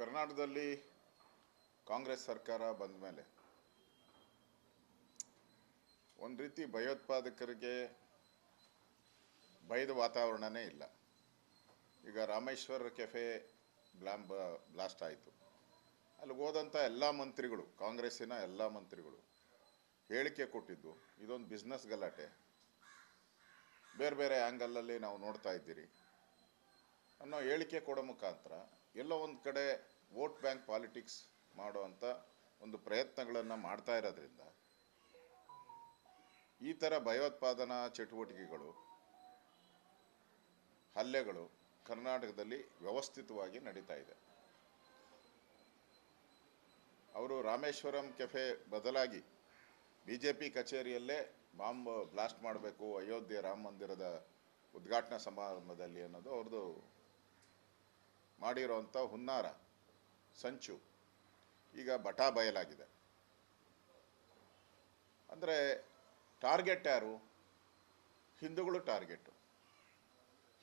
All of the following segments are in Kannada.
ಕರ್ನಾಟಕದಲ್ಲಿ ಕಾಂಗ್ರೆಸ್ ಸರ್ಕಾರ ಬಂದ ಮೇಲೆ ಒಂದು ರೀತಿ ಭಯೋತ್ಪಾದಕರಿಗೆ ಭಯದ ವಾತಾವರಣನೇ ಇಲ್ಲ. ಈಗ ರಾಮೇಶ್ವರ ಕೆಫೆ ಬ್ಲಾಸ್ಟ್ ಆಯಿತು. ಅಲ್ಲಿಗೆ ಹೋದಂಥ ಎಲ್ಲ ಮಂತ್ರಿಗಳು, ಕಾಂಗ್ರೆಸ್ಸಿನ ಎಲ್ಲ ಮಂತ್ರಿಗಳು ಹೇಳಿಕೆ ಕೊಟ್ಟಿದ್ದು ಇದೊಂದು ಬಿಸ್ನೆಸ್ ಗಲಾಟೆ, ಬೇರೆ ಬೇರೆ ಆ್ಯಂಗಲಲ್ಲಿ ನಾವು ನೋಡ್ತಾ ಇದ್ದೀರಿ ಅನ್ನೋ ಹೇಳಿಕೆ ಕೊಡೋ ಮುಖಾಂತರ ಎಲ್ಲೋ ಒಂದು ಕಡೆ ವೋಟ್ ಬ್ಯಾಂಕ್ ಪಾಲಿಟಿಕ್ಸ್ ಮಾಡುವಂಥ ಒಂದು ಪ್ರಯತ್ನಗಳನ್ನು ಮಾಡ್ತಾ ಇರೋದ್ರಿಂದ ಈ ಥರ ಭಯೋತ್ಪಾದನಾ ಚಟುವಟಿಕೆಗಳು, ಹಲ್ಲೆಗಳು ಕರ್ನಾಟಕದಲ್ಲಿ ವ್ಯವಸ್ಥಿತವಾಗಿ ನಡೀತಾ ಇದೆ. ಅವರು ರಾಮೇಶ್ವರಂ ಕೆಫೆ ಬದಲಾಗಿ BJP ಕಚೇರಿಯಲ್ಲೇ ಬಾಂಬ್ ಬ್ಲಾಸ್ಟ್ ಮಾಡಬೇಕು ಅಯೋಧ್ಯೆ ರಾಮ ಮಂದಿರದ ಉದ್ಘಾಟನಾ ಸಮಾರಂಭದಲ್ಲಿ ಅನ್ನೋದು ಅವ್ರದ್ದು ಮಾಡಿರೋಂಥ ಹುನ್ನಾರ ಸಂಚು ಈಗ ಬಟಾ ಬಯಲಾಗಿದೆ. ಅಂದರೆ ಟಾರ್ಗೆಟ್ ಯಾರು? ಹಿಂದೂಗಳು ಟಾರ್ಗೆಟು.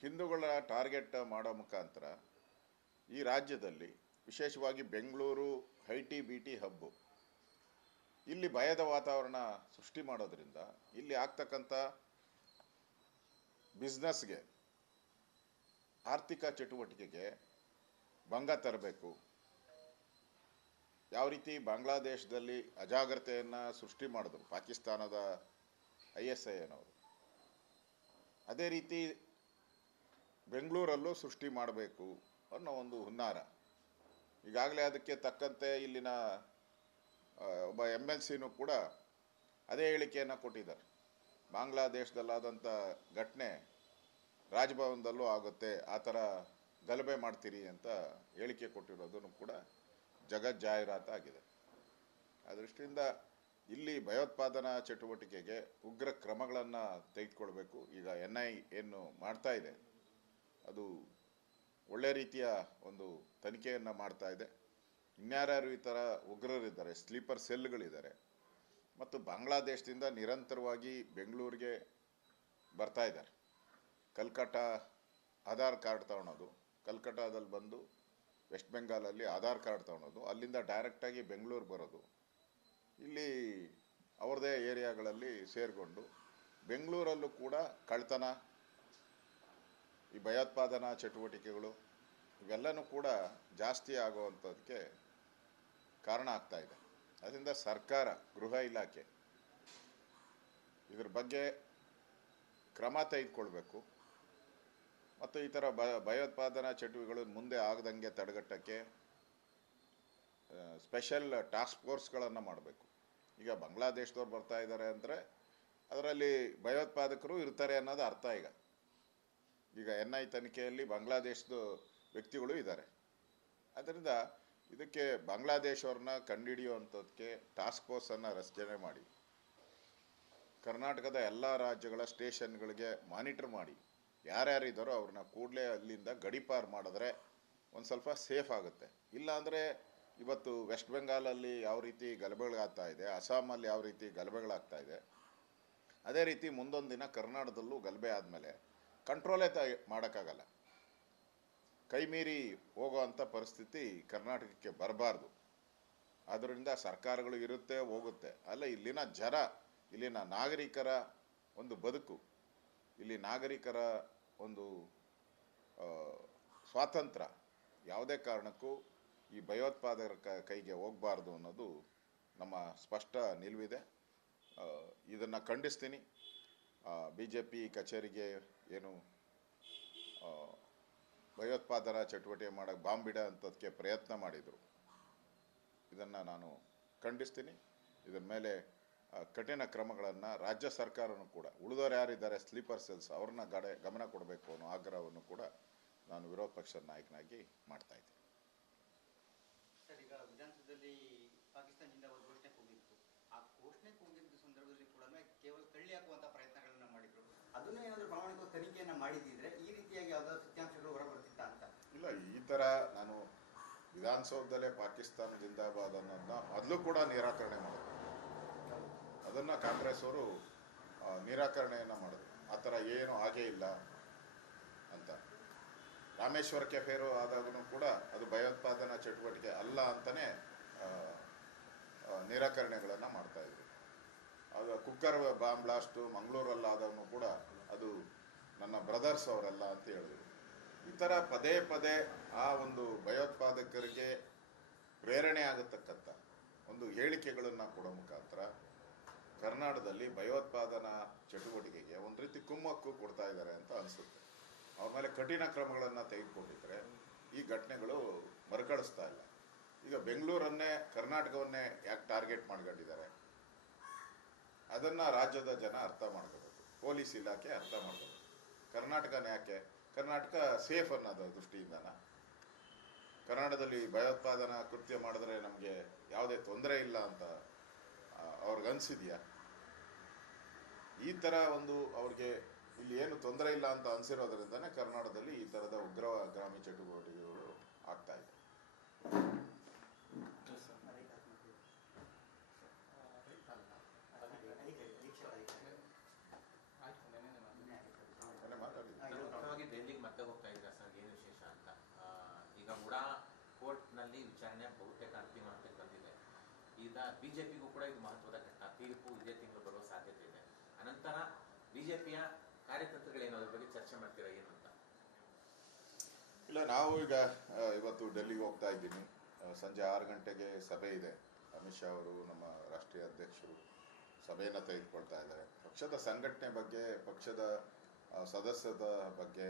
ಹಿಂದೂಗಳ ಟಾರ್ಗೆಟ್ ಮಾಡೋ ಮುಖಾಂತರ ಈ ರಾಜ್ಯದಲ್ಲಿ ವಿಶೇಷವಾಗಿ ಬೆಂಗಳೂರು ಐಟಿ ಹಬ್ಬು, ಇಲ್ಲಿ ಭಯದ ವಾತಾವರಣ ಸೃಷ್ಟಿ ಮಾಡೋದ್ರಿಂದ ಇಲ್ಲಿ ಆಗ್ತಕ್ಕಂಥ ಬಿಸ್ನೆಸ್ಗೆ, ಆರ್ಥಿಕ ಚಟುವಟಿಕೆಗೆ ಭಂಗ ತರಬೇಕು. ಯಾವ ರೀತಿ ಬಾಂಗ್ಲಾದೇಶದಲ್ಲಿ ಅಜಾಗ್ರತೆಯನ್ನು ಸೃಷ್ಟಿ ಮಾಡಿದ್ರು ಪಾಕಿಸ್ತಾನದ ISI ಅನ್ನೋರು, ಅದೇ ರೀತಿ ಬೆಂಗಳೂರಲ್ಲೂ ಸೃಷ್ಟಿ ಮಾಡಬೇಕು ಅನ್ನೋ ಒಂದು ಹುನ್ನಾರ. ಈಗಾಗಲೇ ಅದಕ್ಕೆ ತಕ್ಕಂತೆ ಇಲ್ಲಿನ ಒಬ್ಬ MLCನೂ ಕೂಡ ಅದೇ ಹೇಳಿಕೆಯನ್ನು ಕೊಟ್ಟಿದ್ದಾರೆ. ಬಾಂಗ್ಲಾದೇಶದಲ್ಲಾದಂಥ ಘಟನೆ ರಾಜಭವನದಲ್ಲೂ ಆಗುತ್ತೆ, ಆ ಥರ ಗಲಭೆ ಮಾಡ್ತೀರಿ ಅಂತ ಹೇಳಿಕೆ ಕೊಟ್ಟಿರೋದನ್ನು ಕೂಡ ಜಾಹೀರಾತಾಗಿದೆ. ಆ ದೃಷ್ಟಿಯಿಂದ ಇಲ್ಲಿ ಭಯೋತ್ಪಾದನಾ ಚಟುವಟಿಕೆಗೆ ಉಗ್ರ ಕ್ರಮಗಳನ್ನು ತೆಗೆದುಕೊಳ್ಬೇಕು. ಈಗ NI ಏನು ಮಾಡ್ತಾ ಇದೆ ಅದು ಒಳ್ಳೆ ರೀತಿಯ ಒಂದು ತನಿಖೆಯನ್ನು ಮಾಡ್ತಾ ಇದೆ. ಇನ್ಯಾರ್ಯಾರು ಈ ಥರ ಉಗ್ರರಿದ್ದಾರೆ, ಸ್ಲೀಪರ್ ಸೆಲ್ಗಳಿದ್ದಾರೆ ಮತ್ತು ಬಾಂಗ್ಲಾದೇಶದಿಂದ ನಿರಂತರವಾಗಿ ಬೆಂಗಳೂರಿಗೆ ಬರ್ತಾ ಇದ್ದಾರೆ. ಕಲ್ಕಟ್ಟ ಆಧಾರ್ ಕಾರ್ಡ್ ತೊಗೊಳೋದು, ಕಲ್ಕಟ್ಟಾದಲ್ಲಿ ಬಂದು ವೆಸ್ಟ್ ಬೆಂಗಾಲಲ್ಲಿ ಆಧಾರ್ ಕಾರ್ಡ್ ತೊಗೊಳೋದು, ಅಲ್ಲಿಂದ ಡೈರೆಕ್ಟಾಗಿ ಬೆಂಗಳೂರು ಬರೋದು, ಇಲ್ಲಿ ಅವ್ರದ್ದೇ ಏರಿಯಾಗಳಲ್ಲಿ ಸೇರಿಕೊಂಡು ಬೆಂಗಳೂರಲ್ಲೂ ಕೂಡ ಕಳ್ತನ, ಈ ಭಯೋತ್ಪಾದನಾ ಚಟುವಟಿಕೆಗಳು ಇವೆಲ್ಲನೂ ಕೂಡ ಜಾಸ್ತಿ ಆಗುವಂಥದ್ದಕ್ಕೆ ಕಾರಣ ಆಗ್ತಾ ಇದೆ. ಅದರಿಂದ ಸರ್ಕಾರ, ಗೃಹ ಇಲಾಖೆ ಇದ್ರ ಬಗ್ಗೆ ಕ್ರಮ ತೆಗೆದುಕೊಳ್ಬೇಕು ಮತ್ತು ಈ ಥರ ಭಯೋತ್ಪಾದನಾ ಚಟುವಟಿಕೆಗಳು ಮುಂದೆ ಆಗದಂಗೆ ತಡೆಗಟ್ಟಕ್ಕೆ ಸ್ಪೆಷಲ್ ಟಾಸ್ಕ್ ಫೋರ್ಸ್ಗಳನ್ನು ಮಾಡಬೇಕು. ಈಗ ಬಾಂಗ್ಲಾದೇಶದವ್ರು ಬರ್ತಾ ಇದ್ದಾರೆ ಅಂದರೆ ಅದರಲ್ಲಿ ಭಯೋತ್ಪಾದಕರು ಇರ್ತಾರೆ ಅನ್ನೋದು ಅರ್ಥ. ಈಗ NI ತನಿಖೆಯಲ್ಲಿ ಬಾಂಗ್ಲಾದೇಶದ ವ್ಯಕ್ತಿಗಳು ಇದ್ದಾರೆ. ಅದರಿಂದ ಇದಕ್ಕೆ ಬಾಂಗ್ಲಾದೇಶವ್ರನ್ನ ಕಂಡುಹಿಡಿಯುವಂಥದ್ದಕ್ಕೆ ಟಾಸ್ಕ್ ಫೋರ್ಸನ್ನು ರಚನೆ ಮಾಡಿ ಕರ್ನಾಟಕದ ಎಲ್ಲ ರಾಜ್ಯಗಳ ಸ್ಟೇಷನ್ಗಳಿಗೆ ಮಾನಿಟರ್ ಮಾಡಿ ಯಾರ್ಯಾರಿದ್ದಾರೋ ಅವ್ರನ್ನ ಕೂಡಲೇ ಅಲ್ಲಿಂದ ಗಡೀಪಾರು ಮಾಡಿದ್ರೆ ಒಂದು ಸ್ವಲ್ಪ ಸೇಫ್ ಆಗುತ್ತೆ. ಇಲ್ಲಾಂದರೆ ಇವತ್ತು ವೆಸ್ಟ್ ಬೆಂಗಾಲಲ್ಲಿ ಯಾವ ರೀತಿ ಗಲಭೆಗಳಾಗ್ತಾ ಇದೆ, ಅಸ್ಸಾಮಲ್ಲಿ ಯಾವ ರೀತಿ ಗಲಭೆಗಳಾಗ್ತಾ ಇದೆ, ಅದೇ ರೀತಿ ಮುಂದೊಂದು ದಿನ ಕರ್ನಾಟಕದಲ್ಲೂ ಗಲಭೆ ಆದಮೇಲೆ ಕಂಟ್ರೋಲೇ ಮಾಡೋಕ್ಕಾಗಲ್ಲ. ಕೈ ಮೀರಿ ಹೋಗೋವಂಥ ಪರಿಸ್ಥಿತಿ ಕರ್ನಾಟಕಕ್ಕೆ ಬರಬಾರ್ದು. ಆದ್ದರಿಂದ ಸರ್ಕಾರಗಳು ಇರುತ್ತೆ, ಹೋಗುತ್ತೆ, ಅಲ್ಲ ಇಲ್ಲಿನ ಜನ, ಇಲ್ಲಿನ ನಾಗರಿಕರ ಒಂದು ಬದುಕು, ಇಲ್ಲಿ ನಾಗರಿಕರ ಒಂದು ಸ್ವಾತಂತ್ರ್ಯ ಯಾವುದೇ ಕಾರಣಕ್ಕೂ ಈ ಭಯೋತ್ಪಾದಕರ ಕೈಗೆ ಹೋಗಬಾರ್ದು ಅನ್ನೋದು ನಮ್ಮ ಸ್ಪಷ್ಟ ನಿಲುವಿದೆ. ಇದನ್ನು ಖಂಡಿಸ್ತೀನಿ. BJP ಕಚೇರಿಗೆ ಏನು ಭಯೋತ್ಪಾದನಾ ಚಟುವಟಿಕೆ ಮಾಡೋಕ್ಕೆ ಬಾಂಬ್ ಇಡೋ ಅಂಥದ್ದಕ್ಕೆ ಪ್ರಯತ್ನ ಮಾಡಿದರು, ಇದನ್ನು ನಾನು ಖಂಡಿಸ್ತೀನಿ. ಇದರ ಮೇಲೆ ಕಠಿಣ ಕ್ರಮಗಳನ್ನು ರಾಜ್ಯ ಸರ್ಕಾರನೂ ಕೂಡ, ಉಳಿದವರು ಯಾರಿದ್ದಾರೆ ಸ್ಲೀಪರ್ ಸೆಲ್ಸ್, ಅವ್ರನ್ನ ಗಮನ ಕೊಡಬೇಕು ಅನ್ನೋ ಆಗ್ರಹವನ್ನು ಕೂಡ ನಾನು ವಿರೋಧ ಪಕ್ಷದ ನಾಯಕನಾಗಿ ಮಾಡ್ತಾ ಇದ್ದೀನಿ. ಸರ್, ಈಗ ವಿಧಾನಸಭೆಯಲ್ಲಿ ಪಾಕಿಸ್ತಾನದಿಂದ ಒಂದು ಘೋಷಣೆ ಕೂಗಿತ್ತು. ಆ ಘೋಷಣೆ ಕೂಗಿದ್ದ ಸಂದರ್ಭದಲ್ಲಿ ಕೂಡ ಕೇವಲ ತಳ್ಳಿ ಹಾಕುವಂಥ ಪ್ರಯತ್ನಗಳನ್ನು ಮಾಡಿದ್ರು. ಅದನ್ನೇ ಏನಾದರೂ ಪ್ರಾಮಾಣಿಕ ತನಿಖೆಯನ್ನು ಮಾಡಿದ್ದಿದ್ರೆ ಈ ರೀತಿಯಾಗಿ ಯಾವುದಾದ್ರು ಸತ್ಯಾಂಶಗಳು ಹೊರಬರ್ತಿತ್ತ ಅಂತ? ಇಲ್ಲ, ಈ ಥರ ನಾನು ವಿಧಾನಸೌಧದಲ್ಲೇ ಪಾಕಿಸ್ತಾನ ಜಿಂದಾಬಾದ್ ಅನ್ನೋದನ್ನ ಮೊದಲು ಕೂಡ ನಿರಾಕರಣೆ ಮಾಡಿದ್ರು. ಅದನ್ನು ಕಾಂಗ್ರೆಸ್ ಅವರು ನಿರಾಕರಣೆಯನ್ನು ಮಾಡಿದ್ರು. ಆ ಥರ ಏನು ಹಾಗೇ ಇಲ್ಲ ಅಂತ. ರಾಮೇಶ್ವರ ಕೆಫೇರು ಆದಾಗೂ ಕೂಡ ಅದು ಭಯೋತ್ಪಾದನಾ ಚಟುವಟಿಕೆ ಅಲ್ಲ ಅಂತಲೇ ನಿರಾಕರಣೆಗಳನ್ನು ಮಾಡ್ತಾಯಿದ್ರು. ಅದು ಕುಕ್ಕರ್ ಬಾಂಬ್ ಬ್ಲಾಸ್ಟು ಮಂಗಳೂರಲ್ಲಾದವನು ಕೂಡ ಅದು ನನ್ನ ಬ್ರದರ್ಸ್ ಅವರೆಲ್ಲ ಅಂತ ಹೇಳಿದ್ರು. ಈ ಥರ ಪದೇ ಪದೇ ಆ ಒಂದು ಭಯೋತ್ಪಾದಕರಿಗೆ ಪ್ರೇರಣೆ ಆಗತಕ್ಕಂಥ ಒಂದು ಹೇಳಿಕೆಗಳನ್ನು ಕೊಡೋ ಮುಖಾಂತರ ಕರ್ನಾಟಕದಲ್ಲಿ ಭಯೋತ್ಪಾದನಾ ಚಟುವಟಿಕೆಗೆ ಒಂದು ರೀತಿ ಕುಮ್ಮಕ್ಕು ಕೊಡ್ತಾ ಇದ್ದಾರೆ ಅಂತ ಅನಿಸುತ್ತೆ. ಅವ್ರ ಮೇಲೆ ಕಠಿಣ ಕ್ರಮಗಳನ್ನು ತೆಗೆದುಕೊಂಡಿದ್ರೆ ಈ ಘಟನೆಗಳು ಮರುಕಳಿಸ್ತಾ ಇಲ್ಲ. ಈಗ ಬೆಂಗಳೂರನ್ನೇ ಕರ್ನಾಟಕವನ್ನೇ ಯಾಕೆ ಟಾರ್ಗೆಟ್ ಮಾಡ್ಕೊಂಡಿದ್ದಾರೆ ಅದನ್ನು ರಾಜ್ಯದ ಜನ ಅರ್ಥ ಮಾಡ್ಕೋಬೇಕು, ಪೊಲೀಸ್ ಇಲಾಖೆ ಅರ್ಥ ಮಾಡ್ಕೋಬೇಕು. ಕರ್ನಾಟಕನ ಯಾಕೆ, ಕರ್ನಾಟಕ ಸೇಫ್ ಅನ್ನೋದು ದೃಷ್ಟಿಯಿಂದನ, ಕರ್ನಾಟಕದಲ್ಲಿ ಭಯೋತ್ಪಾದನಾ ಕೃತ್ಯ ಮಾಡಿದ್ರೆ ನಮಗೆ ಯಾವುದೇ ತೊಂದರೆ ಇಲ್ಲ ಅಂತ ಅವ್ರಿಗನ್ಸಿದೆಯಾ? ಈ ಥರ ಒಂದು ಅವ್ರಿಗೆ ಇಲ್ಲಿ ಏನು ತೊಂದರೆ ಇಲ್ಲ ಅಂತ ಅನಿಸಿರೋದ್ರಿಂದನೇ ಕರ್ನಾಟಕದಲ್ಲಿ ಈ ಥರದ ಉಗ್ರಗಾಮಿ ಚಟುವಟಿಕೆಗಳು ಆಗ್ತಾ ಇದೆ. ದೆಹಲಿಗೆ ಮತ್ತೆ ಹೋಗ್ತಾ ಇದ್ದೀರಾ ಸರ್, ಏನು ವಿಶೇಷ ಅಂತ? ಈಗ ಮುಡಾ ಕೋರ್ಟ್ನಲ್ಲಿ ವಿಚಾರಣೆ ಬಹುತೇಕ ಅಂತಿಮ ಹಂತಕ್ಕೆ ಬಂದಿದೆ. ಈಗ ಬಿಜೆಪಿಗೂ ಕೂಡ ಇದು ಮಹತ್ವದ ಘಟ್ಟ. ತೀರ್ಪು ಇದೇ ತಿಂಗಳು ಬರುವ ಸಾಧ್ಯತೆ ಇದೆ. ಅನಂತರ ಬಿಜೆಪಿಯ ಕಾರ್ಯತಂತ್ರಗಳೇನು, ಅದ್ರ ಬಗ್ಗೆ ಚರ್ಚೆ ಮಾಡ್ತೀರಾ ಏನು ಅಂತ? ಇಲ್ಲ, ನಾವು ಈಗ ಇವತ್ತು ಡೆಲ್ಲಿಗೆ ಹೋಗ್ತಾ ಇದ್ದೀನಿ. ಸಂಜೆ 6 ಗಂಟೆಗೆ ಸಭೆ ಇದೆ. ಅಮಿತ್ ಶಾ ಅವರು, ನಮ್ಮ ರಾಷ್ಟ್ರೀಯ ಅಧ್ಯಕ್ಷರು ಸಭೆಯನ್ನು ತೆಗೆದುಕೊಳ್ತಾ ಇದ್ದಾರೆ. ಪಕ್ಷದ ಸಂಘಟನೆ ಬಗ್ಗೆ, ಪಕ್ಷದ ಸದಸ್ಯದ ಬಗ್ಗೆ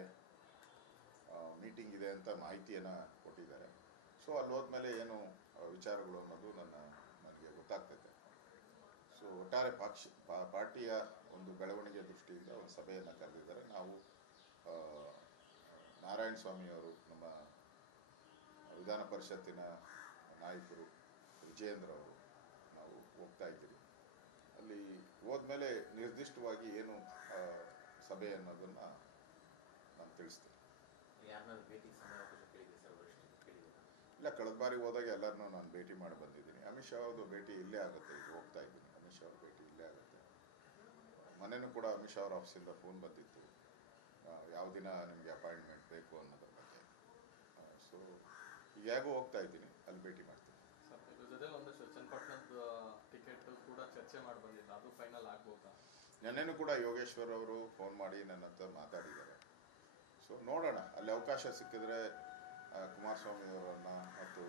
ಮೀಟಿಂಗ್ ಇದೆ ಅಂತ ಮಾಹಿತಿಯನ್ನು ಕೊಟ್ಟಿದ್ದಾರೆ. ಸೊ ಅಲ್ಲಿ ಹೋದ್ಮೇಲೆ ಏನು ವಿಚಾರಗಳು ಅನ್ನೋದು ನನಗೆ ಗೊತ್ತಾಗ್ತೈತೆ. ಸೊ ಒಟ್ಟಾರೆ ಪಾರ್ಟಿಯ ಒಂದು ಬೆಳವಣಿಗೆ ದೃಷ್ಟಿಯಿಂದ ಒಂದು ಸಭೆಯನ್ನು ಕರೆದಿದ್ದಾರೆ. ನಾವು ನಾರಾಯಣ ಸ್ವಾಮಿಯವರು, ನಮ್ಮ ವಿಧಾನ ಪರಿಷತ್ತಿನ ನಾಯಕರು, ವಿಜಯೇಂದ್ರ ಅವರು, ನಾವು ಹೋಗ್ತಾ ಇದ್ದೀವಿ. ಅಲ್ಲಿ ಹೋದ್ಮೇಲೆ ನಿರ್ದಿಷ್ಟವಾಗಿ ಏನು ಸಭೆ ಅನ್ನೋದನ್ನು ನಾನು ತಿಳಿಸ್ತೇನೆ. ಇಲ್ಲ, ಕಳೆದ ಬಾರಿ ಹೋದಾಗ ಎಲ್ಲರನ್ನೂ ನಾನು ಭೇಟಿ ಮಾಡಿ ಬಂದಿದ್ದೀನಿ. ಅಮಿತ್ ಶಾ ಅವ್ರದ್ದು ಭೇಟಿ ಇಲ್ಲೇ ಆಗುತ್ತೆ. ಈಗ ಹೋಗ್ತಾ ಇದ್ದೀನಿ, ಅಮಿತ್ ಶಾ ಅವ್ರ ಭೇಟಿ ಇಲ್ಲೇ ಆಗುತ್ತೆ. ಮೊನ್ನೆನೂ ಕೂಡ ಅಮಿತ್ ಶಾ ಅವ್ರ ಆಫೀಸಿಂದ ಫೋನ್ ಬಂದಿತ್ತು, ಯಾವ ದಿನ ನಿಮಗೆ ಅಪಾಯಿಂಟ್ಮೆಂಟ್ ಬೇಕು ಅನ್ನೋದ್ರ ಬಗ್ಗೆ. ಸೊ ಈಗ ಹೇಗೂ ಹೋಗ್ತಾ ಇದ್ದೀನಿ, ಅಲ್ಲಿ ಭೇಟಿ ಮಾಡ್ತೀನಿ. ಇದ್ರ ಜೊತೆ ಒಂದಷ್ಟು ಚನ್ನಪಟ್ಟಣದ ಟಿಕೆಟ್ ಕೂಡ ಚರ್ಚೆ ಮಾಡಿ ಬಂದಿಲ್ಲ, ಅದು ಫೈನಲ್ ಆಗ್ಬೋದಾ? ನೆನ್ನೆನೂ ಕೂಡ ಯೋಗೇಶ್ವರ್ ಅವರು ಫೋನ್ ಮಾಡಿ ನನ್ನ ಹತ್ರ ಮಾತಾಡಿದ್ದಾರೆ. ಸೊ ನೋಡೋಣ, ಅಲ್ಲಿ ಅವಕಾಶ ಸಿಕ್ಕಿದ್ರೆ ಕುಮಾರಸ್ವಾಮಿ ಅವರನ್ನು ಮತ್ತು